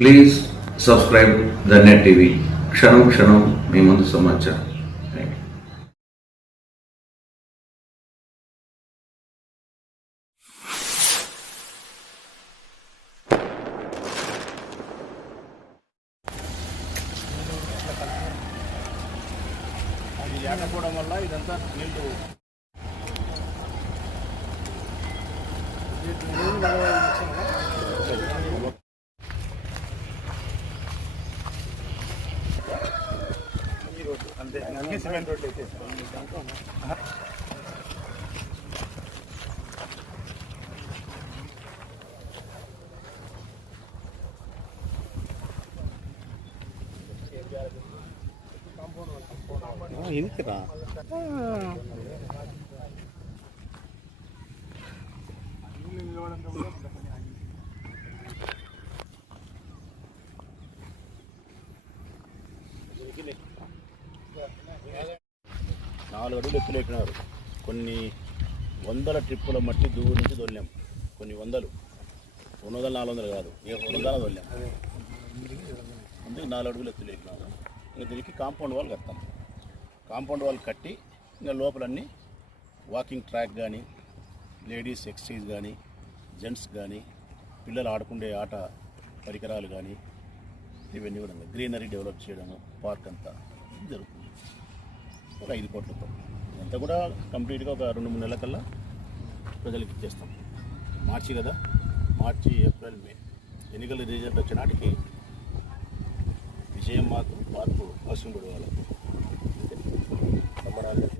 please subscribe the net TV క్షణం క్షణం మీ ముందు సమాచారం థ్యాంక్ యూ అది లేకపోవడం వల్ల ఇదంతా నీళ్లు आगे सीमेंट रोड लेके இருக்குதா Thank you. నాలుగు అడుగులు ఎత్తులు ఎక్కినారు. కొన్ని వందల ట్రిప్పుల మట్టి దూరు నుంచి దొల్లాం కొన్ని వందలు. రెండు వందలు నాలుగు వందలు కాదు. వందల దొల్లాం అందుకే నాలుగు అడుగులు ఎత్తులు ఎక్కినారు ఇంకా దీనికి కాంపౌండ్ వాల్ కడతాం. కాంపౌండ్ వాల్ కట్టి ఇంకా లోపలన్నీ వాకింగ్ ట్రాక్ కానీ లేడీస్ ఎక్సర్సైజ్ కానీ జెంట్స్ కానీ పిల్లలు ఆడుకునే ఆట పరికరాలు కానీ ఇవన్నీ కూడా గ్రీనరీ డెవలప్ చేయడము పార్క్ అంతా జరుగుతుంది. ఒక ఐదు కోట్లతో. అంతా కూడా కంప్లీట్గా ఒక రెండు మూడు నెలల కల్లా ప్రజలకు ఇచ్చేస్తాం. మార్చి కదా. March April May. ఎన్నికల రిజల్ట్ వచ్చే నాటికి విజయం మాత్రం మార్పు అవసరం